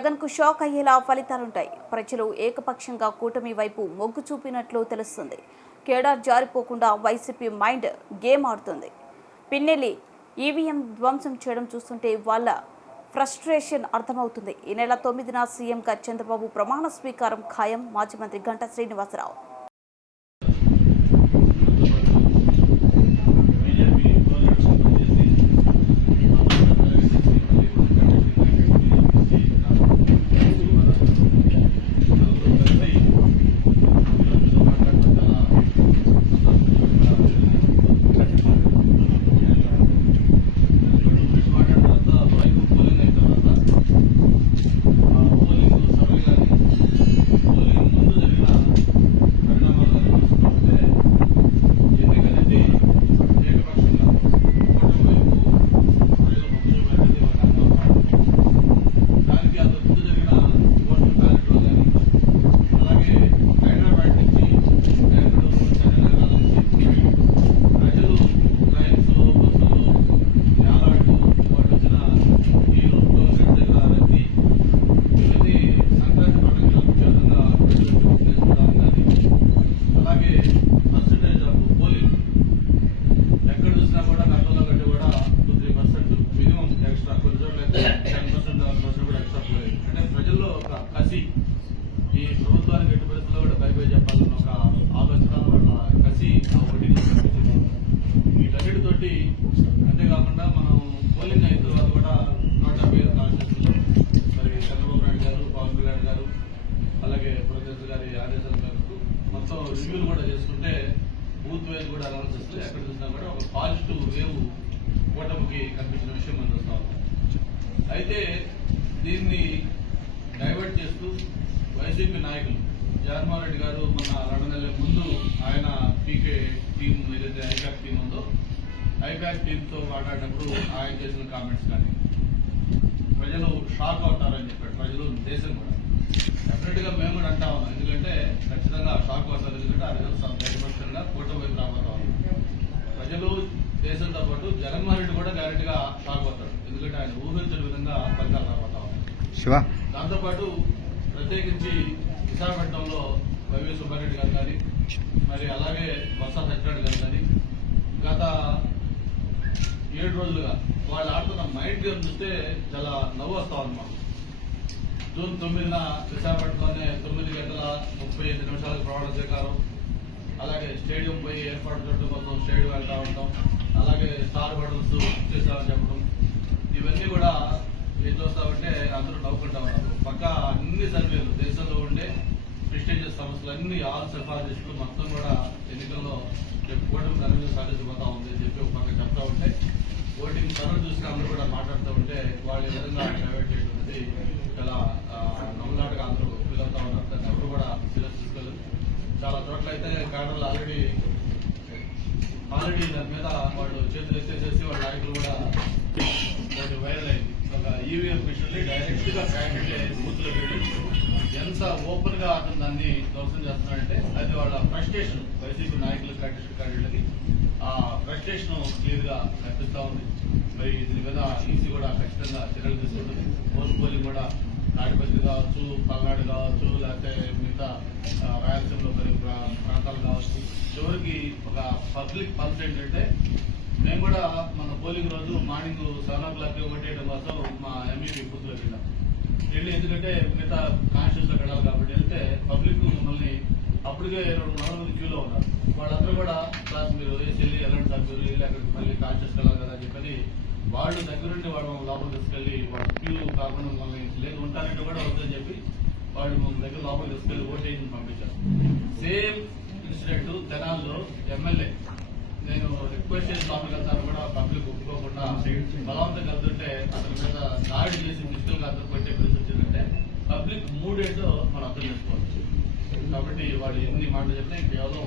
జగన్కు షాక్ అయ్యేలా ఫలితాలుంటాయి. ప్రజలు ఏకపక్షంగా కూటమి వైపు మొగ్గు చూపినట్లు తెలుస్తుంది. కేడార్ జారిపోకుండా వైసీపీ మైండ్ గేమ్ ఆడుతుంది. పిన్నెల్లి ఈవీఎం ధ్వంసం చేయడం చూస్తుంటే వాళ్ళ ఫ్రస్ట్రేషన్ అర్థమవుతుంది. ఈ నెల 9న సీఎంగా చంద్రబాబు ప్రమాణ స్వీకారం ఖాయం. మాజీ మంత్రి గంటా శ్రీనివాసరావు ఈ ప్రభుత్వానికి ఎట్టి పరిస్థితుల్లో కూడా బయట చెప్పాలన్న ఒక ఆలోచన వాళ్ళ కసి ఆ ఓటింగ్ కనిపించింది. వీటన్నిటితోటి అంతేకాకుండా మనం పోలింగ్ అయిన తర్వాత కూడా 150 కాన్స్టిట్యూషన్లో మరి చంద్రబాబు నాయుడు గారు, పవన్ కళ్యాణ్ గారు, అలాగే ప్రొఫెసర్ గారి ఆదేశాల మేరకు మొత్తం రివ్యూలు కూడా చేసుకుంటే బూత్ వైజ్ కూడా అనాలిసిస్ ఎక్కడ చూసినా కూడా ఒక పాజిటివ్ వేవ్ కూటమికి కనిపించిన విషయం మనం చూస్తాం. అయితే దీన్ని డైవర్ట్ చేస్తూ వైసీపీ నాయకులు జగన్మోహన్ రెడ్డి గారు మన 2 నెలల ముందు ఆయన పీకే టీం ఏదైతే ఐపాక్ టీం ఉందో ఐపాక్ టీంతో మాట్లాడినప్పుడు ఆయన చేసిన కామెంట్స్ కానీ ప్రజలు షాక్ అవుతారని చెప్పాడు. ప్రజలు దేశం కూడా డెఫినెట్ గా మేము కూడా అంటా ఉన్నాం. ఎందుకంటే ఖచ్చితంగా షాక్ అవుతారు. ఎందుకంటే ఆ రిజల్ట్స్ ప్రతిపక్షంగా కూటమి వైపు రాబోతా ఉన్నాం. ప్రజలు దేశంతో పాటు జగన్మోహన్ రెడ్డి కూడా డైరెక్ట్ గా షాక్ అవుతాడు. ఎందుకంటే ఆయన ఊహించిన విధంగా ఫలితాలు రాబోతా ఉన్నాయి. దాంతోపాటు ప్రత్యేకించి విశాఖపట్నంలో వైవి సుబ్బారెడ్డి గారు కానీ మరి అలాగే బొత్స సత్యనారాయణ గారు కానీ గత 7 రోజులుగా వాళ్ళు ఆడుతున్న మైండ్ గేమ్ చూస్తే చాలా నవ్వు వస్తా ఉన్నాం. జూన్ 9న విశాఖపట్నంలోనే 9:35 ప్రమాణ స్వీకారం, అలాగే స్టేడియం పోయి ఏర్పాటు చేయడం కోసం స్టేడియం వెళ్తా ఉంటాం, అలాగే స్టార్ హోటల్స్ చేస్తామని చెప్పడం, ఇవన్నీ కూడా ఏం చూస్తామంటే అందరూ నవ్వుకుంటా ఉన్నారు. పక్క అన్ని సర్వేలు దేశంలో ఉండే ప్రెస్టీజియస్ సంస్థలు అన్ని ఆల్ సిఫారసులు మొత్తం కూడా ఎన్నికల్లో కూటమి ఘనంగా సాధించబోతా ఉంది అని చెప్పి ఒక పక్క చెప్తా ఉంటే ఓటింగ్ సర్వే చూసిన అందరూ కూడా మాట్లాడుతూ ఉంటే వాళ్ళు ఈ విధంగా డైవర్ట్ చేయడం అనేది చాలా నవ్వులాటగా అందరూ ఫీల్ అవుతా ఉన్నారు. దాన్ని ఎవరు కూడా సీరియస్ తీసుకోలేదు. చాలా చోట్ల అయితే క్యాడర్లు ఆల్రెడీ దాని మీద వాళ్ళు చేతులు ఎత్తేసేసి వాళ్ళ నాయకులు కూడా వైరల్ అయింది. ఒక ఈవీఎం మిషన్ డైరెక్ట్ గా క్యాండిడేట్ బూత్ లో వెళ్ళి ఎంత ఓపెన్ గా అతను దాన్ని ధ్వంసం చేస్తున్నాడంటే అది వాళ్ళ ఫ్రస్ట్రేషన్, వైసీపీ నాయకులు క్యాండిడేట్లకి ఆ ఫ్రస్ట్రేషన్ క్లియర్ గా కనిపిస్తా ఉంది. మరి దీని మీద ఈసీ కూడా ఖచ్చితంగా చర్యలు తీసుకుంటుంది. పోలింగ్ కూడా తాడిపత్రి కావచ్చు, పల్నాడు కావచ్చు, లేకపోతే మిగతా రాయలసీమలో ప్రాంతాలు కావచ్చు. చివరికి ఒక పబ్లిక్ పల్స్ ఏంటంటే మేము కూడా మన పోలింగ్ రోజు మార్నింగ్ 7 o'clock ఓటేయడం కోసం మా ఎంఈపీ బూత్లోకి వెళ్ళి ఎందుకంటే మిగతా కాన్స్టిట్యూన్స్ లోకి వెళ్ళాలి కాబట్టి వెళ్తే పబ్లిక్ మమ్మల్ని అప్పటికే 200 మంది క్యూలో ఉన్నారు. వాళ్ళందరూ కూడా క్లాస్ మీరు వెళ్ళి ఎలాంటి సభ్యులు లేకపోతే మళ్ళీ కాన్స్టిట్యూన్స్ వెళ్ళాలి కదా అని చెప్పని వాళ్ళు దగ్గరుండి వాళ్ళు లోపలికి తీసుకెళ్ళి వాళ్ళు క్యూ కాకుండా మమ్మల్ని లేదు ఉంటారంటే కూడా వద్దని చెప్పి వాళ్ళు మన దగ్గర లోపలికి తీసుకెళ్ళి ఓటేసి పంపించారు. సేమ్ ఇన్సిడెంట్ తెనాల్లో ఎమ్మెల్యే నేను రిక్వెస్ట్ చేసి లోపలికి వెళ్తాను కూడా పబ్లిక్ ఒప్పుకోకుండా బలవంతం కలుతుంటే అతని మీద దాడి చేసి ఫిజికల్ గా అతను కొట్టే పరిస్థితి వచ్చిందంటే పబ్లిక్ మూడేంటో మనం అర్థం చేసుకోవచ్చు. కాబట్టి వాళ్ళు ఎన్ని మాటలు చెప్పినా కేవలం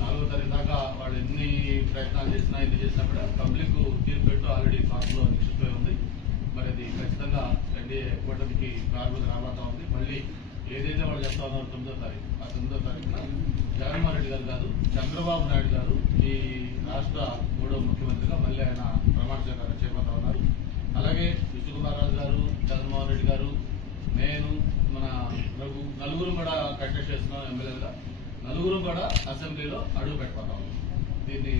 4వ తారీఖు దాకా వాళ్ళు ఎన్ని ప్రయత్నాలు చేసినా ఎన్ని చేసినా కూడా పబ్లిక్ తీర్పు పెట్టు ఆల్రెడీ కాస్ట్లో నిశ్చితమై ఉంది. మరి అది ఖచ్చితంగా ఎన్డీఏ కూటమికి ప్రారంభం రాబోతా ఉంది. మళ్ళీ ఏదైతే వాళ్ళు చెప్తా ఉన్నారు 9వ తారీఖు, ఆ 9వ తారీఖున జగన్మోహన్ రెడ్డి గారు కాదు చంద్రబాబు నాయుడు గారు ఈ రాష్ట్ర 3వ ముఖ్యమంత్రిగా మళ్ళీ ఆయన ప్రమాణ స్వీకారం చేపడతా ఉన్నారు. అలాగే విష్ణుకుమార్ రాజు గారు, జగన్మోహన్ రెడ్డి గారు, నేను నలుగురు కూడా కంటెస్ట్ చేస్తున్నాం ఎమ్మెల్యేగా, నలుగురు కూడా అసెంబ్లీలో అడుగు పెట్టిపోతాం. దీన్ని